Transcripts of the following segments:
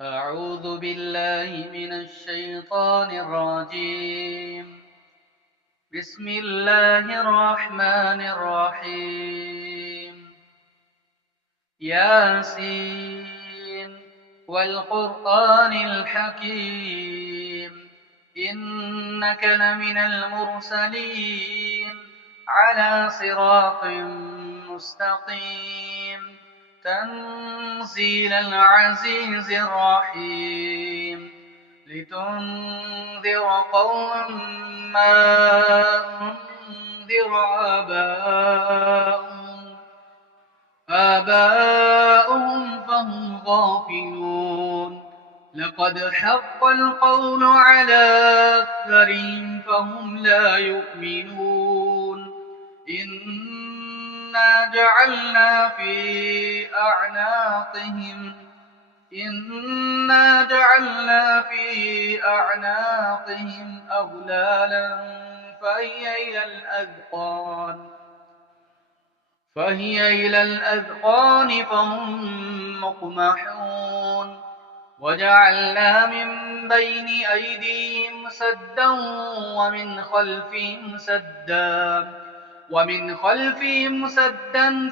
أعوذ بالله من الشيطان الرجيم. بسم الله الرحمن الرحيم. ياسين والقرآن الحكيم إنك لمن المرسلين على صراط مستقيم تنزيل العزيز الرحيم لتنذر قوما ما أنذر آباؤهم فهم غافلون لقد حق القول على أكثرهم فهم لا يؤمنون إنا جعلنا في أعناقهم أغلالا فهي إلى الأذقان فهم مقمحون وجعلنا من بين أيديهم سدا ومن خلفهم سدا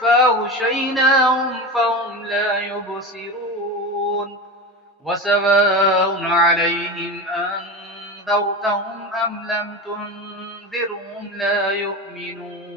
فأغشيناهم فهم لا يبصرون وسواء عليهم أنذرتهم أم لم تنذرهم لا يؤمنون